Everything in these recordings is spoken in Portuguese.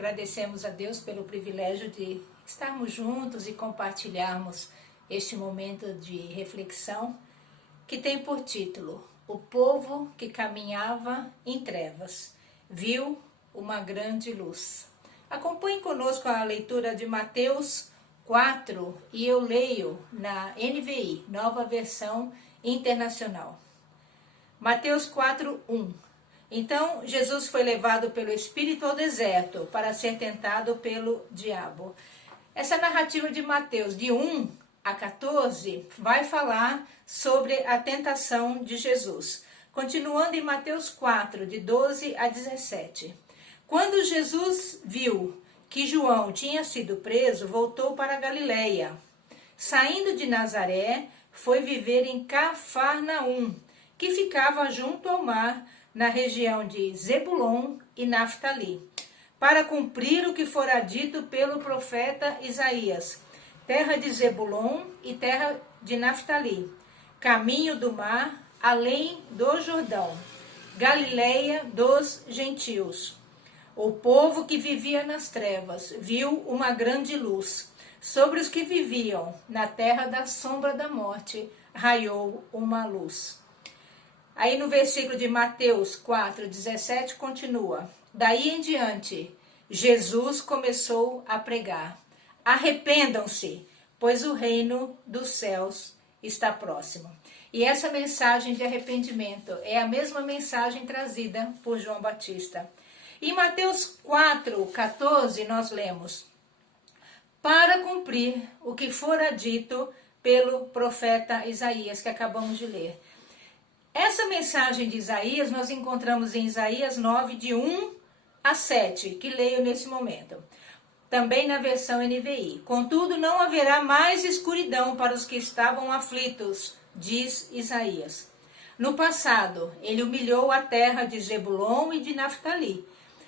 Agradecemos a Deus pelo privilégio de estarmos juntos e compartilharmos este momento de reflexão que tem por título: O povo que caminhava em trevas viu uma grande luz. Acompanhe conosco a leitura de Mateus 4 e eu leio na NVI, Nova Versão Internacional. Mateus 4:1. Então Jesus foi levado pelo Espírito ao deserto para ser tentado pelo diabo. Essa narrativa de Mateus, de 1 a 14, vai falar sobre a tentação de Jesus. Continuando em Mateus 4, de 12 a 17. Quando Jesus viu que João tinha sido preso, voltou para a Galileia. Saindo de Nazaré, foi viver em Cafarnaum, que ficava junto ao mar, na região de Zebulon e Naftali, para cumprir o que fora dito pelo profeta Isaías: terra de Zebulon e terra de Naftali, caminho do mar, além do Jordão, Galileia dos gentios. O povo que vivia nas trevas viu uma grande luz. Sobre os que viviam na terra da sombra da morte, raiou uma luz. Aí no versículo de Mateus 4:17 continua: daí em diante, Jesus começou a pregar: arrependam-se, pois o reino dos céus está próximo. E essa mensagem de arrependimento é a mesma mensagem trazida por João Batista. Em Mateus 4:14 nós lemos: para cumprir o que fora dito pelo profeta Isaías, que acabamos de ler. Essa mensagem de Isaías nós encontramos em Isaías 9, de 1 a 7, que leio nesse momento. Também na versão NVI. Contudo, não haverá mais escuridão para os que estavam aflitos, diz Isaías. No passado, ele humilhou a terra de Zebulon e de Naftali,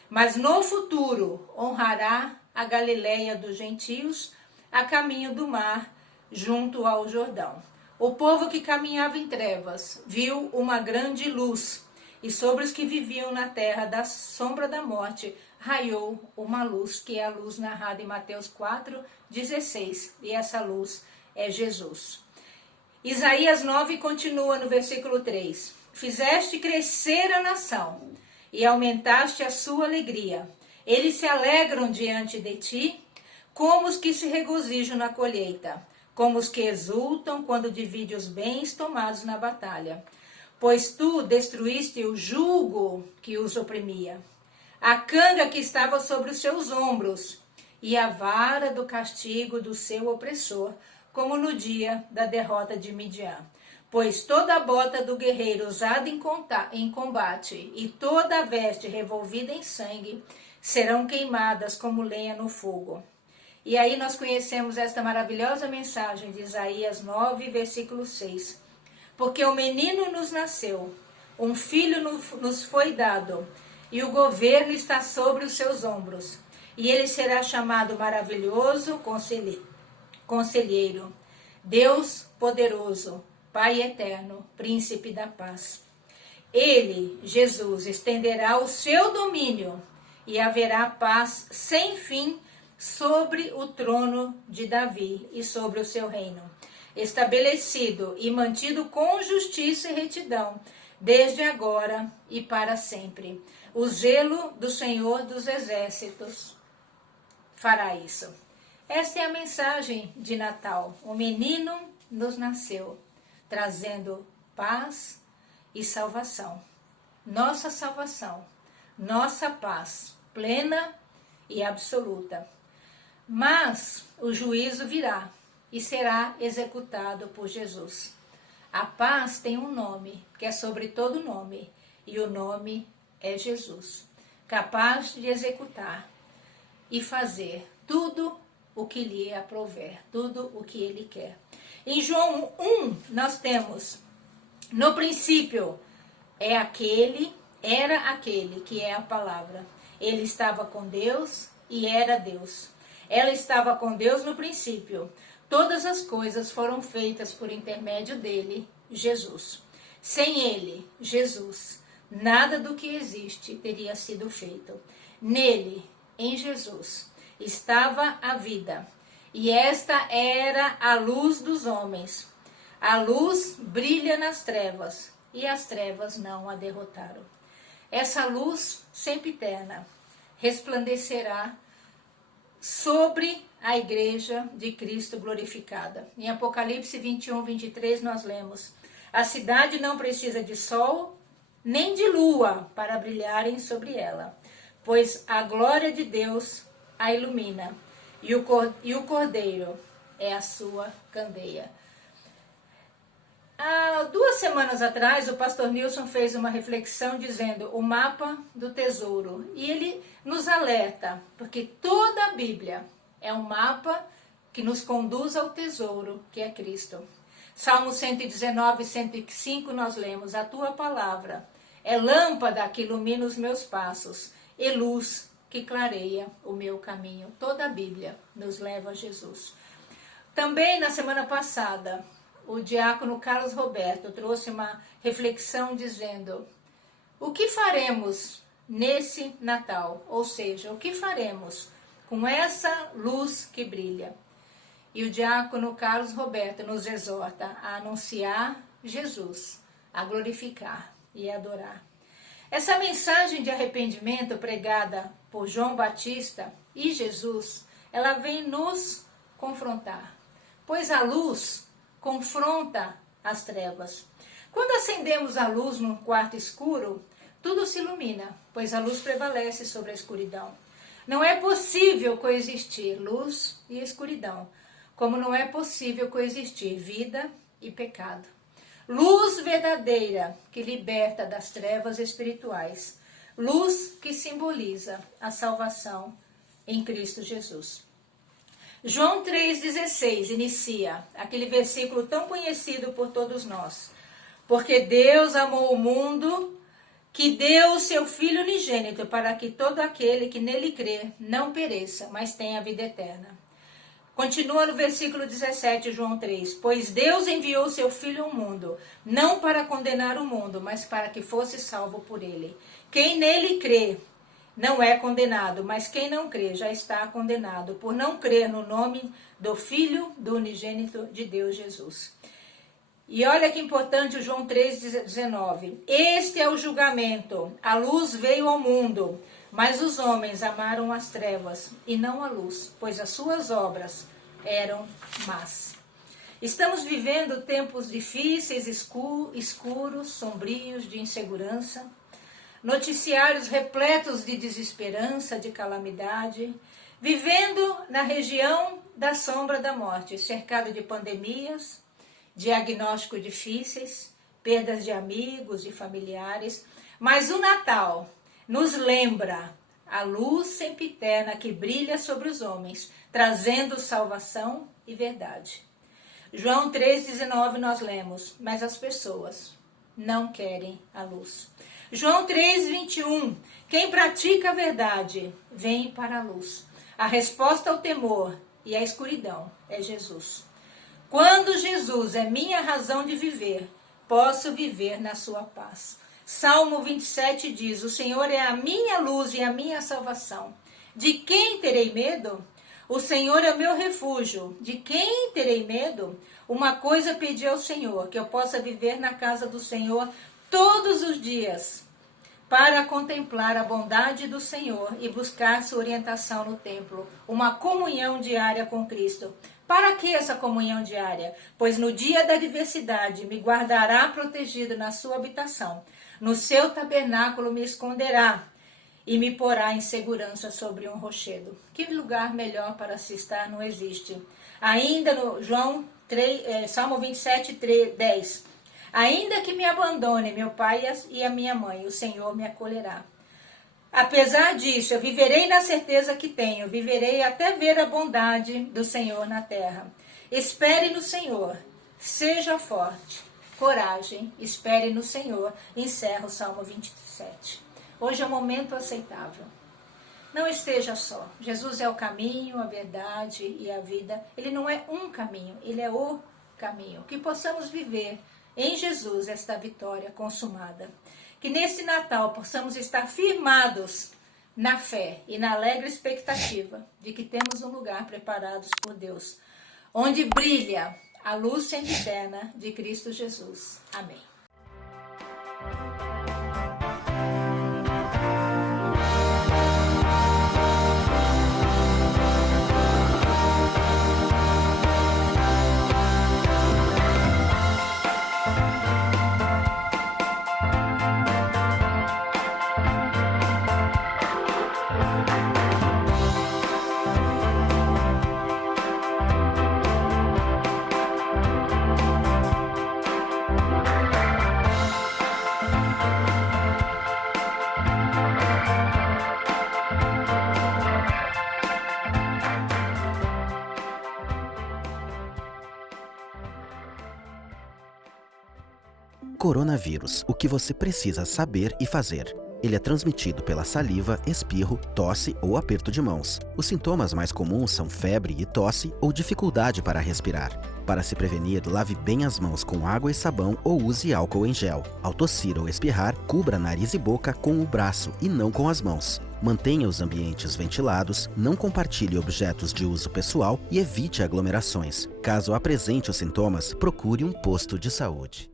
mas no futuro honrará a Galileia dos gentios, a caminho do mar, junto ao Jordão. O povo que caminhava em trevas viu uma grande luz, e sobre os que viviam na terra da sombra da morte raiou uma luz, que é a luz narrada em Mateus 4:16, e essa luz é Jesus. Isaías 9 continua no versículo 3: fizeste crescer a nação e aumentaste a sua alegria. Eles se alegram diante de ti, como os que se regozijam na colheita, como os que exultam quando divide os bens tomados na batalha. Pois tu destruíste o jugo que os oprimia, a canga que estava sobre os seus ombros, e a vara do castigo do seu opressor, como no dia da derrota de Midian. Pois toda a bota do guerreiro usada em combate e toda a veste revolvida em sangue serão queimadas como lenha no fogo. E aí nós conhecemos esta maravilhosa mensagem de Isaías 9, versículo 6. Porque o menino nos nasceu, um filho nos foi dado, e o governo está sobre os seus ombros. E ele será chamado maravilhoso, conselheiro, Deus poderoso, Pai eterno, príncipe da paz. Ele, Jesus, estenderá o seu domínio e haverá paz sem fim sobre o trono de Davi e sobre o seu reino, estabelecido e mantido com justiça e retidão, desde agora e para sempre. O zelo do Senhor dos Exércitos fará isso. Esta é a mensagem de Natal. O menino nos nasceu, trazendo paz e salvação. Nossa salvação, nossa paz plena e absoluta. Mas o juízo virá e será executado por Jesus. A paz tem um nome, que é sobre todo nome, e o nome é Jesus, capaz de executar e fazer tudo o que lhe aprouver, tudo o que ele quer. Em João 1, nós temos: no princípio era aquele que é a palavra. Ele estava com Deus e era Deus. Ela estava com Deus no princípio. Todas as coisas foram feitas por intermédio dele, Jesus. Sem ele, Jesus, nada do que existe teria sido feito. Nele, em Jesus estava a vida, e esta era a luz dos homens. A luz brilha nas trevas, e as trevas não a derrotaram. Essa luz sempiterna resplandecerá sobre a igreja de Cristo glorificada. Em Apocalipse 21, 23 nós lemos: a cidade não precisa de sol nem de lua para brilharem sobre ela, pois a glória de Deus a ilumina, e o Cordeiro é a sua candeia. Há 2 semanas atrás, o pastor Nilson fez uma reflexão dizendo o mapa do tesouro. E ele nos alerta, porque toda a Bíblia é um mapa que nos conduz ao tesouro, que é Cristo. Salmo 119, 105, nós lemos: a tua palavra é lâmpada que ilumina os meus passos e luz que clareia o meu caminho. Toda a Bíblia nos leva a Jesus. Também na semana passada, o diácono Carlos Roberto trouxe uma reflexão dizendo: o que faremos nesse Natal? Ou seja, o que faremos com essa luz que brilha? E o diácono Carlos Roberto nos exorta a anunciar Jesus, a glorificar e adorar. Essa mensagem de arrependimento pregada por João Batista e Jesus, ela vem nos confrontar, pois a luz confronta as trevas. Quando acendemos a luz num quarto escuro, tudo se ilumina, pois a luz prevalece sobre a escuridão. Não é possível coexistir luz e escuridão, como não é possível coexistir vida e pecado. Luz verdadeira que liberta das trevas espirituais. Luz que simboliza a salvação em Cristo Jesus. João 3,16 inicia aquele versículo tão conhecido por todos nós. Porque Deus amou o mundo, que deu o seu Filho unigênito, para que todo aquele que nele crê não pereça, mas tenha a vida eterna. Continua no versículo 17, João 3. Pois Deus enviou seu Filho ao mundo, não para condenar o mundo, mas para que fosse salvo por ele. Quem nele crê não é condenado, mas quem não crê já está condenado, por não crer no nome do Filho do unigênito de Deus, Jesus. E olha que importante o João 3,19. Este é o julgamento. A luz veio ao mundo, mas os homens amaram as trevas e não a luz, pois as suas obras eram más. Estamos vivendo tempos difíceis, escuros, sombrios, de insegurança. Noticiários repletos de desesperança, de calamidade. Vivendo na região da sombra da morte, cercado de pandemias, diagnósticos difíceis, perdas de amigos, de familiares. Mas o Natal nos lembra a luz sempiterna que brilha sobre os homens, trazendo salvação e verdade. João 3,19 nós lemos: mas as pessoas não querem a luz. João 3,21, quem pratica a verdade vem para a luz. A resposta ao temor e à escuridão é Jesus. Quando Jesus é minha razão de viver, posso viver na sua paz. Salmo 27 diz: o Senhor é a minha luz e a minha salvação. De quem terei medo? O Senhor é o meu refúgio. De quem terei medo? Uma coisa pedi ao Senhor, que eu possa viver na casa do Senhor todos os dias, para contemplar a bondade do Senhor e buscar sua orientação no templo, uma comunhão diária com Cristo. Para que essa comunhão diária? Pois no dia da adversidade me guardará protegido na sua habitação. No seu tabernáculo me esconderá e me porá em segurança sobre um rochedo. Que lugar melhor para se estar não existe. Ainda no Salmo 27, 10. Ainda que me abandone meu pai e a minha mãe, o Senhor me acolherá. Apesar disso, eu viverei na certeza que tenho, viverei até ver a bondade do Senhor na terra. Espere no Senhor, seja forte, coragem, espere no Senhor. Encerra o Salmo 27. Hoje é um momento aceitável. Não esteja só. Jesus é o caminho, a verdade e a vida. Ele não é um caminho, ele é o caminho. Que possamos viver em Jesus esta vitória consumada. Que neste Natal possamos estar firmados na fé e na alegre expectativa de que temos um lugar preparado por Deus, onde brilha a luz sempiterna de Cristo Jesus. Amém. Coronavírus, o que você precisa saber e fazer. Ele é transmitido pela saliva, espirro, tosse ou aperto de mãos. Os sintomas mais comuns são febre e tosse ou dificuldade para respirar. Para se prevenir, lave bem as mãos com água e sabão ou use álcool em gel. Ao tossir ou espirrar, cubra nariz e boca com o braço e não com as mãos. Mantenha os ambientes ventilados, não compartilhe objetos de uso pessoal e evite aglomerações. Caso apresente os sintomas, procure um posto de saúde.